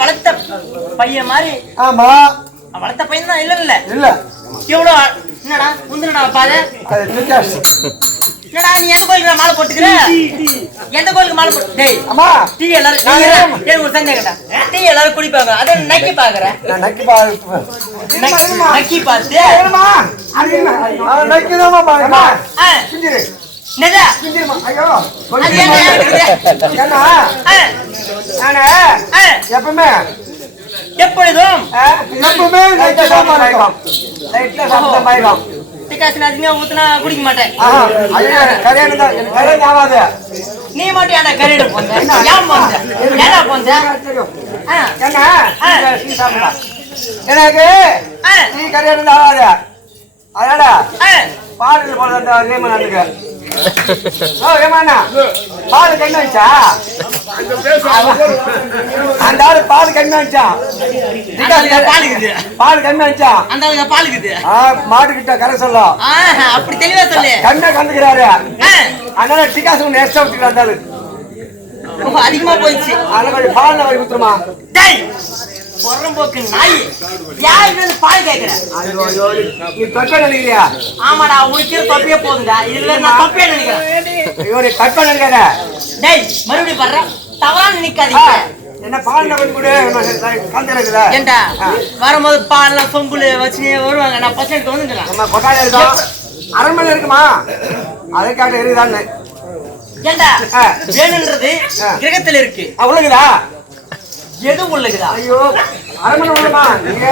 வளர்த்த பையன் மாதிரி வளர்த்த பையன் தான் இல்ல எவ்வளவு என்னடா முந்தினடா பாரு என்னடா நீ எந்த கோயிலுக்கு மாலை போட்டுக்கிற எந்த கோயிலுக்கு மாலை போட்டு டேய் அம்மா டீ எல்லாரும் ஒரு சந்தேகம்டா டீ எல்லாரும் குடிப்பாங்க அத நக்கி பாக்குறேன் நான் நக்கி பார்த்து ஏமா நக்கிதாமா பாருமா குஞ்சிரு நேதா குஞ்சிருமா ஐயோ என்ன நானே எப்பவுமே எப்பொழுதும் எப்பவுமே லைட்ல சாப்பிட மாட்டேன் டிகாஷன் அதிகமா ஊத்துனா குடிக்க மாட்டேன் நீ மட்டும் ஏன்டா கரையிட போந்த ஏன் போந்த ஏடா போந்த எனக்கு நீ கரையிட ஆகாத அதடா பாடல் போடுற ரேமனுக்கு ஏமாண்ணா பால் கண்ணு வச்சா அந்த ஆளு பால் கண்ணு வச்சா பால் கண்ணு வச்சா அந்த பாலுக்குது மாட்டு கிட்ட கரை சொல்லும் அப்படி தெளிவா சொல்லு கண்ணை கண்டுக்கிறாரு அதனால டிகாசு எக்ஸ்ட்ரா வச்சுக்கிறாரு அதிகமா போயிடுச்சு அதனால கொஞ்சம் பால் வரை ஊத்துருமா பொறம்போக்கு நாய் யாரு பால் கேக்குற நீ தொப்பை நினைக்கிறியா ஆமாடா உனக்கு தொப்பையே போதுங்க இதுல நான் தொப்பையே நினைக்கிறேன் இவரு தொப்பை நினைக்காத டேய் மறுபடியும் வர்ற தவறா நினைக்காதீங்க என்ன பால் நகர் கூட கலந்துருக்குதா ஏண்டா வரும்போது பால்ல சொம்புல வச்சு வருவாங்க நான் பசங்க வந்துக்கிறேன் நம்ம கொட்டாடி இருக்கோம் அரண்மனை இருக்குமா அதை காட்ட இருக்குதான்னு ஏண்டா வேணுன்றது கிரகத்துல இருக்கு அவ்வளவுதா எது உள்ளுக்குதா ஐயோ அரண்மனை உள்ளமா நீங்க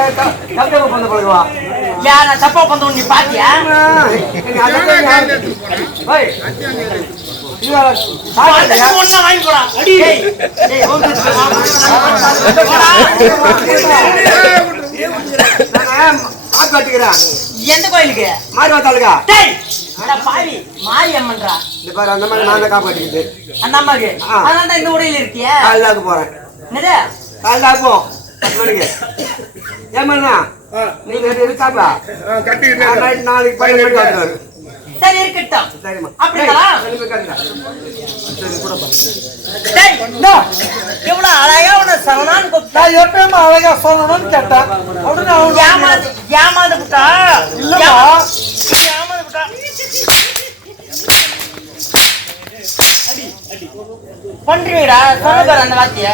கல்யாணம் பண்ண பழகுவா நான் தப்பா பண்றோம் நீ பாத்தியா? ஒன்னா வாங்கி போடா. எந்த கோயிலுக்கு? மாரிவாத்தாளுக்கா பாவி மாரி அம்மன்றா. இந்த பாரு அந்த மாதிரி நான் தான் காப்பாட்டிக்கிட்டு அந்த அம்மாக்கு அதனால இந்த உடையில இருக்கிய. காலைக்கு போறேன். என்னது காலைக்கு போ 10 மணிக்கு. ஏமாண்ணா நீங்க இருக்காப்பா நாளைக்கு 12 மணிக்கு வருவாரு. சரி இருக்கட்டும். சரிம்மா அப்படிங்களா? சரி கூடப்பா. எவ்வளவு அழகா உன சரணான்னு கூப்பிட்டா. எப்பயுமே அழகா சொல்லணும்னு கேட்டேன். உடனே ஏமாந்து விட்டா. இல்லம்மா ஏமாந்து விட்டா. பண்றீடா சொல்ல பாரு அந்த வார்த்தைய.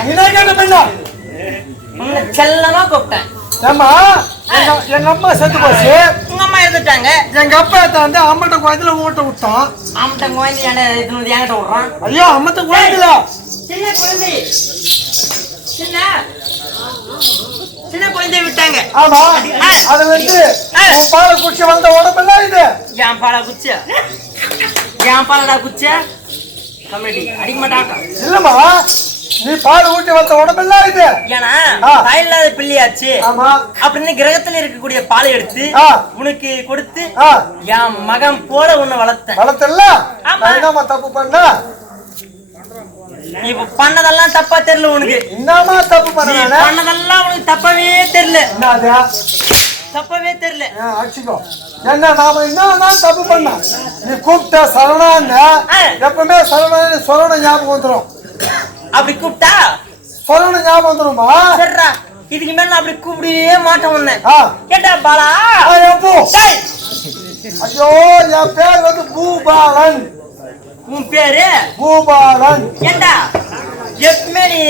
உன்னை செல்லமா கூப்பிட்டேன். ஏம்மா எங்க அம்மா செத்து போச்சு. உங்க அம்மா இருந்துட்டாங்க. எங்க அப்பா வந்து அம்மட்ட குழந்தைல ஊட்ட விட்டான். அம்மட்ட குழந்தை என்கிட்ட விடுறான். ஐயோ அம்மட்ட குழந்தைல சின்ன குழந்தை சின்ன குழந்தைய விட்டாங்க. ஆமா அது வந்து பாலை குடிச்சு வந்த உடம்பெல்லாம் இது. என் பாலை குச்ச என் பாலடா குச்ச கமெடி அடிக்க மாட்டாங்க. இல்லம்மா நீ பால் ஊட்டி வந்த உடம்பெல்லாம் இது. ஏன்னா தாயில்லாத பிள்ளையாச்சு அப்படின்னு கிரகத்துல இருக்கக்கூடிய பாலை எடுத்து உனக்கு கொடுத்து என் மகன் போல உன்னை வளர்த்தல. தப்பு பண்ண நீ பண்ணதெல்லாம் தப்பா தெரியல உனக்கு. என்னமா தப்பு பண்ணதெல்லாம் உனக்கு தப்பவே தெரியல. தப்பவே தெரியல. அடிச்சுக்கோ என்ன நாம என்ன தப்பு பண்ண. நீ கூப்பிட்ட சரணான்னு எப்பவுமே சரண சொல்லணும் ஞாபகம் வந்துடும். அப்படி கூப்பிட்டா சொல்லணும் ஞாபகம் வந்துருமா? சரிடா இதுக்கு மேல அப்படி கூப்பிடவே மாட்டேன் உன்னை. கேட்டா பாலா எப்போ? ஐயோ என் பேர் வந்து பூபாலன். உன் பேரு பூபாலன். ஏண்டா எப்பவுமே நீ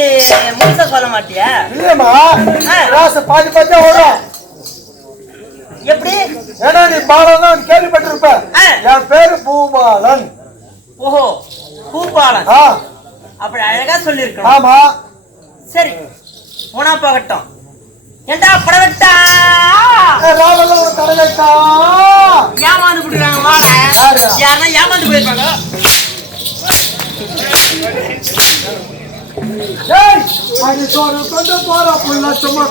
முழுசா சொல்ல மாட்டியா? இல்லையம்மா ராச பாதி பாதியா வரும். எப்படி? ஏன்னா நீ பாலன் கேள்விப்பட்டிருப்ப. என் பேரு பூபாலன். ஓஹோ பூபாலன். அப்படி அழகா சொல்லிருக்கணும். ஆமா சரி உனா போகட்டும். ஏண்டா படவட்டா ராவல ஒரு கடலைக்கா ஏமாந்து குடுறாங்க. வாட யாரா ஏமாந்து போயிருப்பாங்க. ஏய் அது சோறு கொண்டு போற புள்ள சும்மா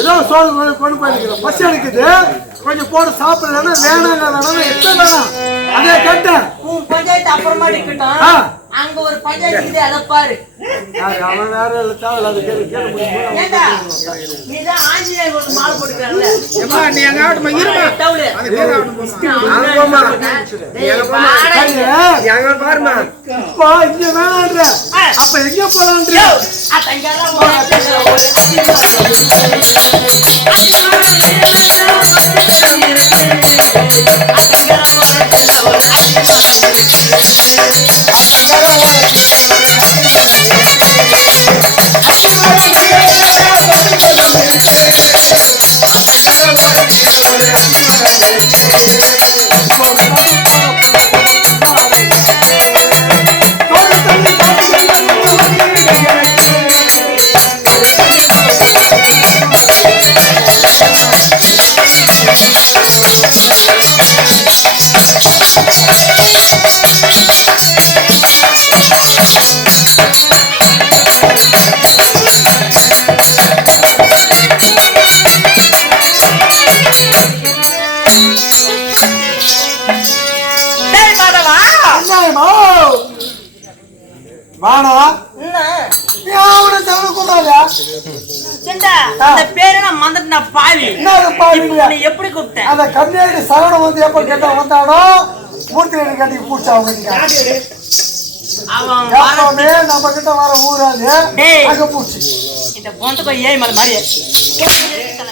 ஏதோ சோறு கொண்டு போயிருக்கிறோம். பசி அடிக்குது கொஞ்சம் போட்டு சாப்பிடலன்னா வேணாம் எத்தனை வேணாம் அதே கேட்டேன். உன் பஞ்சாயத்து அப்புறமா இருக்கட்டும். அங்க ஒரு பஞ்சாயத்து அதை பாரு. அவன் வேற தேவையில்ல அது ஏண்டா நீதான் ஆஞ்சநேயர் ஒரு மாலை போட்டுக்கறல்ல. ஏமா நீ அங்க ஆடுமா இருமா டவுல அது பேர் ஆடுமா ஆமாமா எங்க பாருமா அப்பா இங்க வேணான்ற அப்ப எங்க போறான்ற அத்தங்கற வாடா என்ன யாவன தவறு கூடாதா செண்டா அந்த பேரை நான் மறந்துட்டேன் பாவி. என்ன பாவி நீ எப்படி கூப்பிட்ட? அத கம்மியாடி சரவண வந்து எப்ப கேட்டா வந்தானோ மூர்த்தி ரெடி கட்டி பூச்சா வந்துட்டாங்க. அவன் வரவே நம்ம கிட்ட வர ஊராது அங்க பூச்சி இந்த பொண்ணுக்கு ஏய் மலை மாதிரி